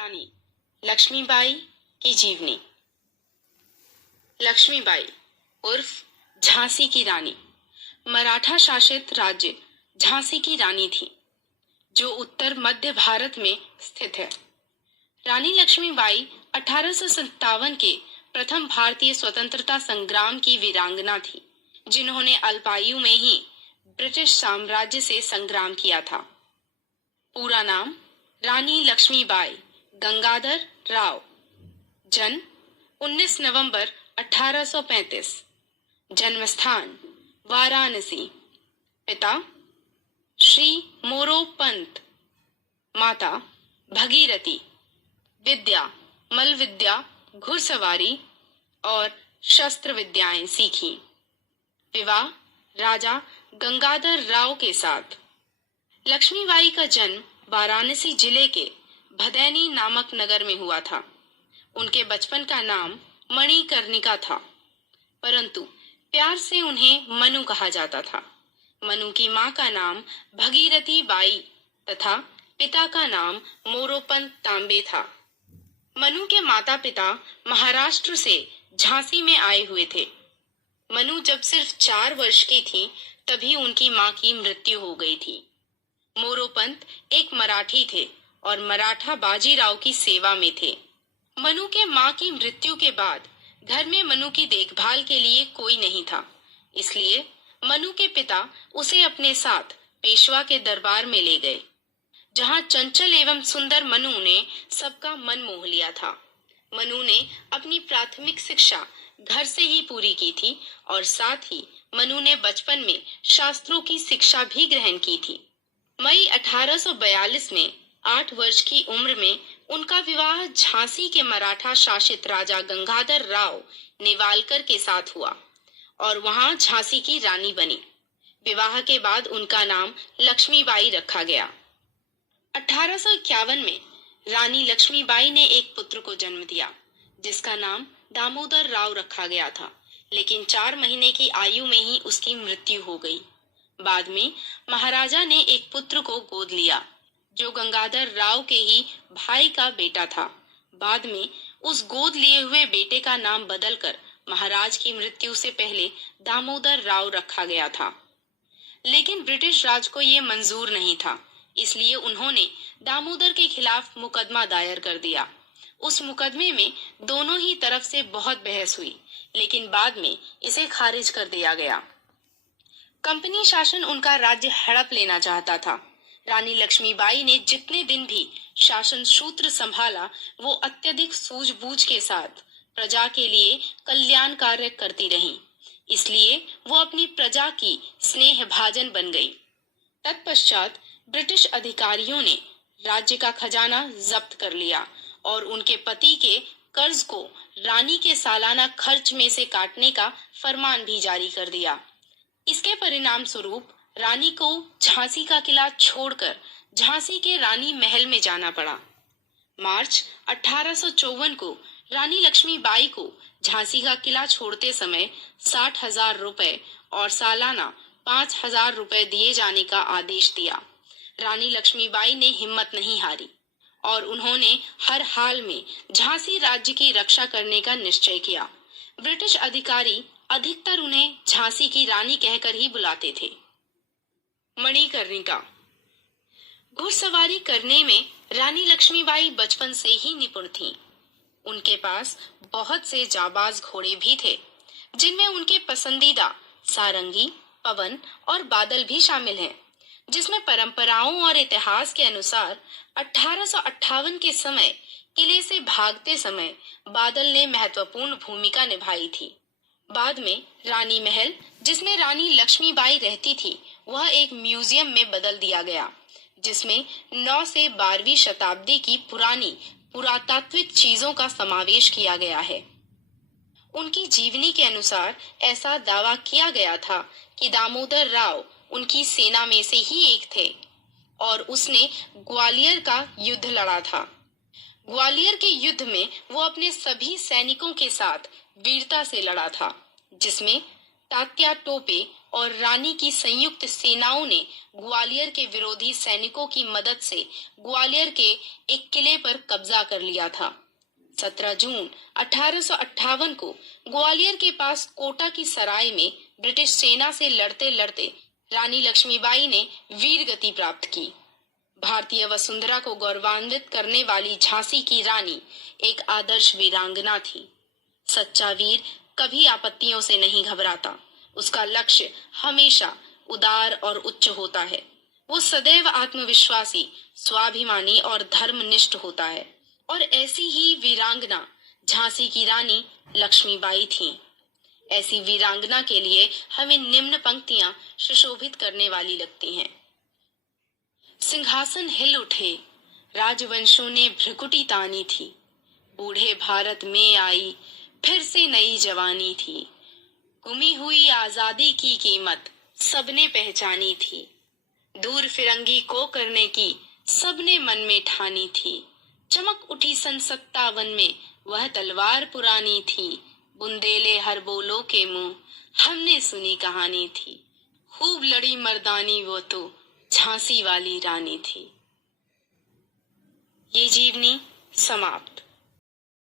रानी लक्ष्मीबाई की जीवनी। लक्ष्मीबाई उर्फ झांसी की रानी मराठा शासित राज्य झांसी की रानी थी, जो उत्तर मध्य भारत में स्थित है। रानी लक्ष्मीबाई 1857 के प्रथम भारतीय स्वतंत्रता संग्राम की वीरांगना थी, जिन्होंने अल्पायु में ही ब्रिटिश साम्राज्य से संग्राम किया था। पूरा नाम रानी लक्ष्मीबाई गंगाधर राव, जन्म 19 नवंबर 1835, जन्मस्थान वाराणसी, पिता श्री मोरोपंत, माता भगीरथी, विद्या मल विद्या, घुड़सवारी और शस्त्र विद्याएं सीखी। विवाह राजा गंगाधर राव के साथ। लक्ष्मीबाई का जन्म वाराणसी जिले के भदैनी नामक नगर में हुआ था। उनके बचपन का नाम मणिकर्णिका था, परंतु प्यार से उन्हें मनु कहा जाता था। मनु की मां का नाम भगीरथी बाई तथा पिता का नाम मोरोपंत तांबे था। मनु के माता पिता महाराष्ट्र से झांसी में आए हुए थे। मनु जब सिर्फ 4 वर्ष की थी, तभी उनकी मां की मृत्यु हो गई थी। मोरोपंत एक मराठी थे और मराठा बाजीराव की सेवा में थे। मनु के मां की मृत्यु के बाद घर में मनु की देखभाल के लिए कोई नहीं था, इसलिए मनु के पिता उसे अपने साथ पेशवा के दरबार में ले गए, जहां चंचल एवं सुंदर मनु ने सबका मन मोह लिया था। मनु ने अपनी प्राथमिक शिक्षा घर से ही पूरी की थी और साथ ही मनु ने बचपन में शास्त्रों की शिक्षा भी ग्रहण की थी। मई 1842 में 8 वर्ष की उम्र में उनका विवाह झांसी के मराठा शासित राजा गंगाधर राव नेवालकर के साथ हुआ और वहां झांसी की रानी बनी। विवाह के बाद उनका नाम लक्ष्मीबाई रखा गया। 1851 में रानी लक्ष्मीबाई ने एक पुत्र को जन्म दिया, जिसका नाम दामोदर राव रखा गया था, लेकिन 4 महीने की आयु में ही उसकी मृत्यु हो गई। बाद में महाराजा ने एक पुत्र को गोद लिया, जो गंगाधर राव के ही भाई का बेटा था। बाद में उस गोद लिए हुए बेटे का नाम बदलकर महाराज की मृत्यु से पहले दामोदर राव रखा गया था, लेकिन ब्रिटिश राज को ये मंजूर नहीं था, इसलिए उन्होंने दामोदर के खिलाफ मुकदमा दायर कर दिया। उस मुकदमे में दोनों ही तरफ से बहुत बहस हुई, लेकिन बाद में इसे खारिज कर दिया गया। कंपनी शासन उनका राज्य हड़प लेना चाहता था। रानी लक्ष्मीबाई ने जितने दिन भी शासन सूत्र संभाला, वो अत्यधिक सूझबूझ के साथ प्रजा के लिए कल्याण कार्य करती रहीं। इसलिए वो अपनी प्रजा की स्नेह भाजन बन गई। तत्पश्चात ब्रिटिश अधिकारियों ने राज्य का खजाना जब्त कर लिया और उनके पति के कर्ज को रानी के सालाना खर्च में से काटने का फरमान भी जारी कर दिया। इसके परिणाम स्वरूप रानी को झांसी का किला छोड़कर झांसी के रानी महल में जाना पड़ा। मार्च 1854 को रानी लक्ष्मीबाई को झांसी का किला छोड़ते समय 60,000 रुपए और सालाना 5,000 रुपए दिए जाने का आदेश दिया। रानी लक्ष्मीबाई ने हिम्मत नहीं हारी और उन्होंने हर हाल में झांसी राज्य की रक्षा करने का निश्चय किया। ब्रिटिश अधिकारी अधिकतर उन्हें झांसी की रानी कहकर ही बुलाते थे। मणिकर्णिका। घुड़सवारी करने में रानी लक्ष्मीबाई बचपन से ही निपुण थीं। उनके पास बहुत से जाबाज घोड़े भी थे, जिनमें उनके पसंदीदा सारंगी, पवन और बादल भी शामिल हैं, जिसमें परंपराओं और इतिहास के अनुसार 1858 के समय किले से भागते समय बादल ने महत्वपूर्ण भूमिका निभाई थी। बाद में रानी महल, जिसमें रानी लक्ष्मीबाई रहती थी, वह एक म्यूजियम में बदल दिया गया, जिसमें 9 से 12वीं शताब्दी की पुरानी पुरातात्विक चीजों का समावेश किया गया है। उनकी जीवनी के अनुसार ऐसा दावा किया गया था कि दामोदर राव उनकी सेना में से ही एक थे और उसने ग्वालियर का युद्ध लड़ा था। ग्वालियर के युद्ध में वो अपने सभी सैनिकों के साथ वीरता से लड़ा था, जिसमें तात्या टोपे और रानी की संयुक्त सेनाओं ने ग्वालियर के विरोधी सैनिकों की मदद से ग्वालियर के एक किले पर कब्जा कर लिया था। 17 जून 1858 को ग्वालियर के पास कोटा की सराय में ब्रिटिश सेना से लड़ते लड़ते रानी लक्ष्मीबाई ने वीर गति प्राप्त की। भारतीय वसुंधरा को गौरवान्वित करने वाली झांसी की रानी एक आदर्श वीरांगना थी। सच्चा वीर कभी आपत्तियों से नहीं घबराता। उसका लक्ष्य हमेशा उदार और उच्च होता है। वो सदैव आत्मविश्वासी, स्वाभिमानी और धर्मनिष्ठ होता है। और ऐसी ही वीरांगना झांसी की रानी लक्ष्मीबाई थीं। ऐसी वीरांगना के लिए हमें निम्न पंक्तियां सुशोभित करने वाली लगती हैं। सिंहासन हिल उठे, राजवंशों ने भ्रिकुटी तानी थी। बूढ़े भारत में आई फिर से नई जवानी थी। गुमी हुई आजादी की कीमत सबने पहचानी थी। दूर फिरंगी को करने की सबने मन में ठानी थी। चमक उठी सन 57 में वह तलवार पुरानी थी। बुंदेले हर बोलो के मुंह हमने सुनी कहानी थी। खूब लड़ी मर्दानी वो तो झांसी वाली रानी थी। ये जीवनी समाप्त।